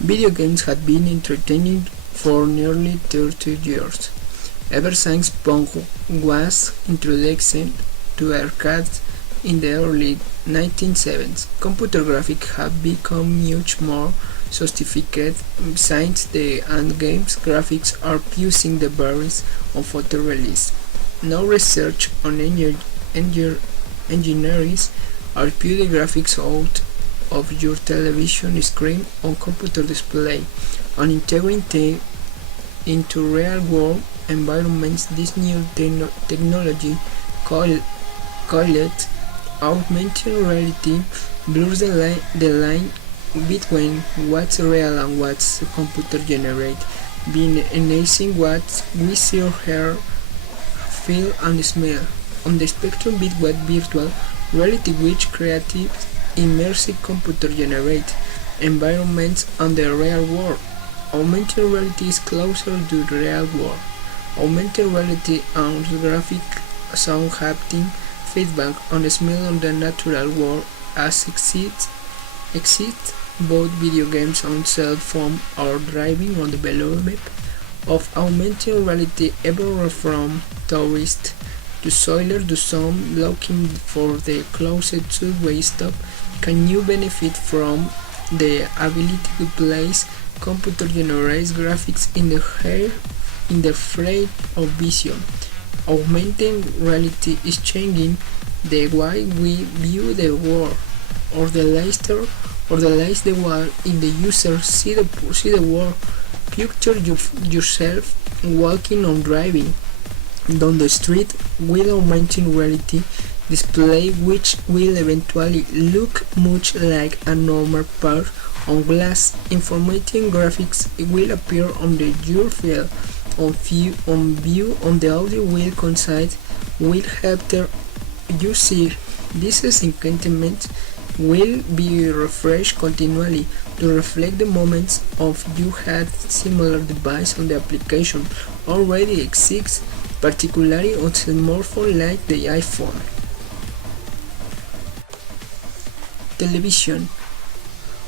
Video games have been entertaining for nearly 30 years. Ever since Pong was introduced to arcades in the early 1970s, computer graphics have become much more sophisticated since the endgames graphics are using the various on photorealism. Now research on engineers are putting graphics out of your television screen on computer display and integrating into real-world environments. This new technology called augmented reality blurs the line between what's real and what's computer generated, being enhancing what we see or hear, feel and smell. On the spectrum between virtual reality, which creative immersive computer generate environments and the real world, augmented reality is closer to the real world. Augmented reality and graphic sound haptic feedback on smell on the natural world as exist both video games on cell phone are driving on the development of augmented reality everywhere from tourists to sailors to some looking for the closest two-way stop. Can you benefit from the ability to place computer generated graphics in the field of vision? Augmented reality is changing the way we view the world, or the lies the world in the user see the world. Picture yourself walking or driving down the street with augmented reality display, which will eventually look much like a normal part on glass. Informative graphics will appear on the your field on view on the audio will coincide with after you see. This encampment will be refreshed continually to reflect the moments of you had similar device on the application already exists, particularly on smartphones like the iPhone. Television.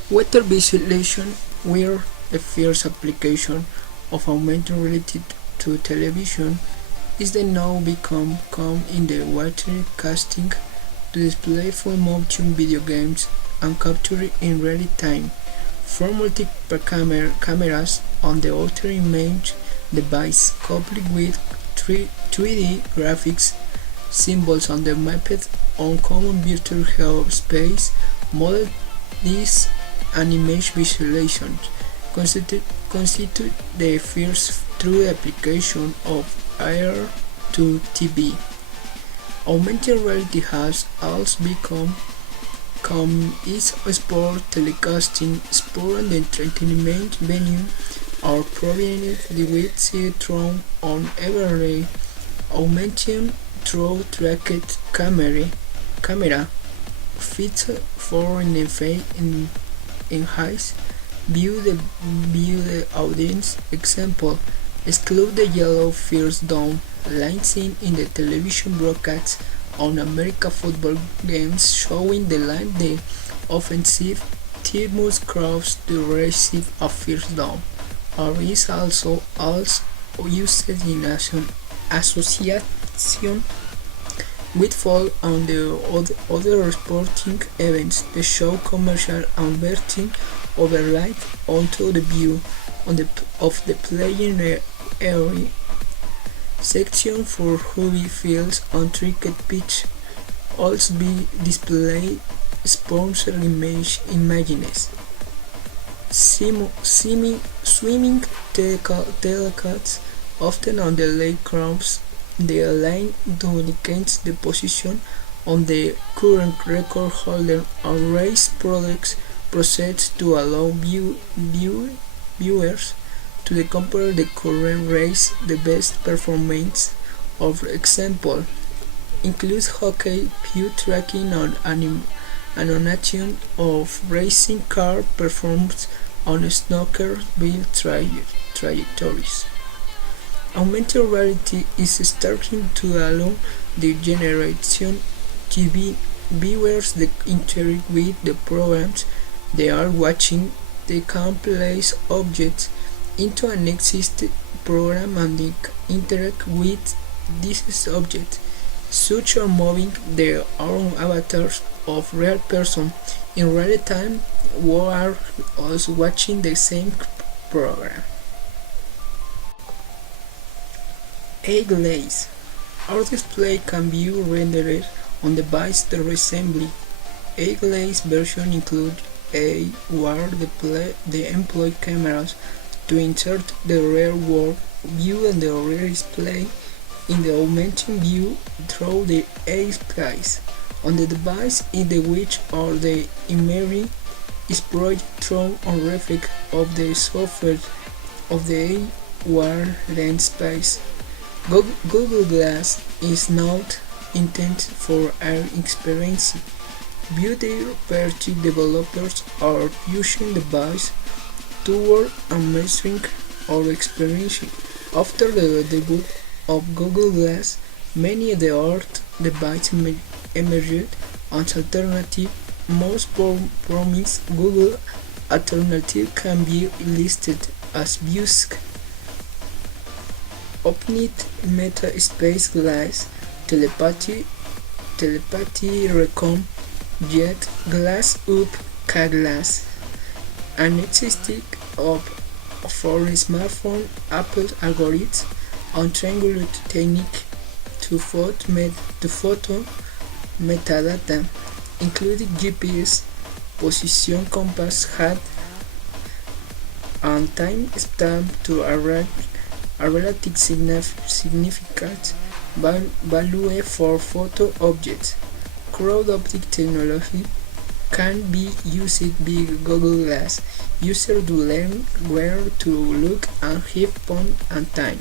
Weather visualization were the first application of augmented reality to television is the now become common in the water casting to display full motion video games and capture in real time from multiple cameras on the outer image device, coupled with 3D graphics symbols on the mapped on common virtual space model. These animation visualizations constitute the first true application of AR to TV. Augmented reality has also become is a sport telecasting, sport and entertainment venue are provided with through on every augmented through tracked camera fits for enhance view the audience. Example: exclude the yellow first down line seen in the television broadcasts on American football games, showing the line the offensive team must cross to receive a first down. Or is also used in association with fall on the other sporting events. The show commercial and verting overlay onto the view of the playing area section for hobby fields on cricket pitch. Also be displayed sponsored images. Swimming telecasts often on the lake crowds. The line indicates the position on the current record holder and race products process to allow viewers to compare the current race. The best performance of example includes hockey, view tracking on animation of racing car performance on snooker build trajectories. Augmented reality is starting to allow the generation TV viewers to interact with the programs they are watching. they can place objects into an existing program and interact with these objects, such as moving their own avatars of real person in real time while also watching the same program. A-Glaze. Our display can be rendered on device that resemble A-Glaze version include a where the employ cameras to insert the real world view and the real display in the augmented view through the A-Glaze on the device in the which or the image is projected through or reflect of the software of the AR lens space. Google Glass is not intended for AR experience. Beauty party developers are pushing the device toward immersive or experiencing. After the debut of Google Glass, many of the art devices emerged as alternative. Most promising Google alternative can be listed as Busk, Opnit, Meta Space Glass, Telepathy Recon, Jet Glass Up, K-Glass, an existing of for smartphone. Apple algorithm on triangular technique to photo metadata, including GPS, position, compass, height, and time stamp to arrive a relative significant value for photo objects. Crowd optic technology can be used by Google Glass. Users to learn where to look and have fun and time.